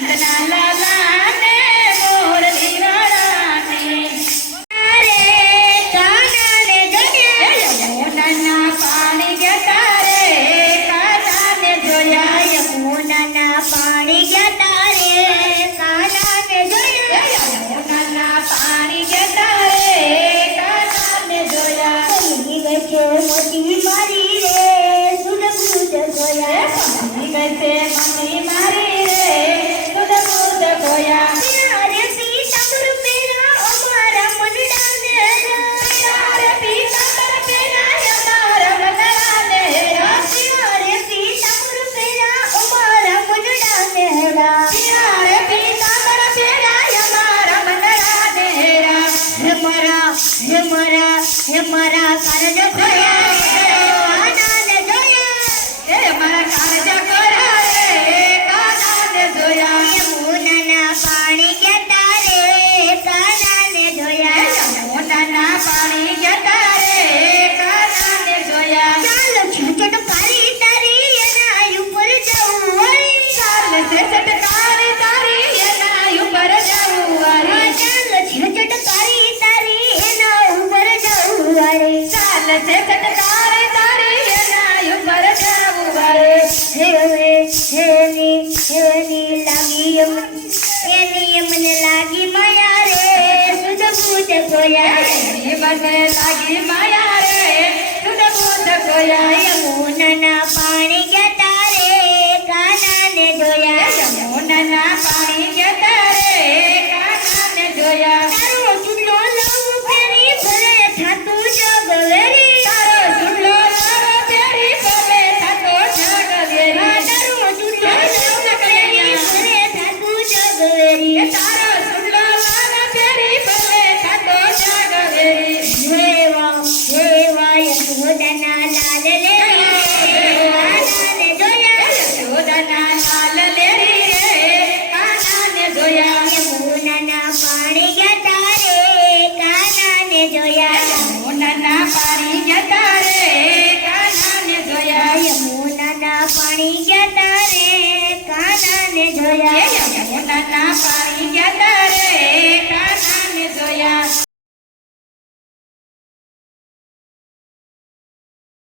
la la love મારા હે મારા કારજ પૂછે જોયા લાગી માયા રે. તું પૂછ જોયા યમુના પાણી ગયા જોયા ના પાણી ગયા રે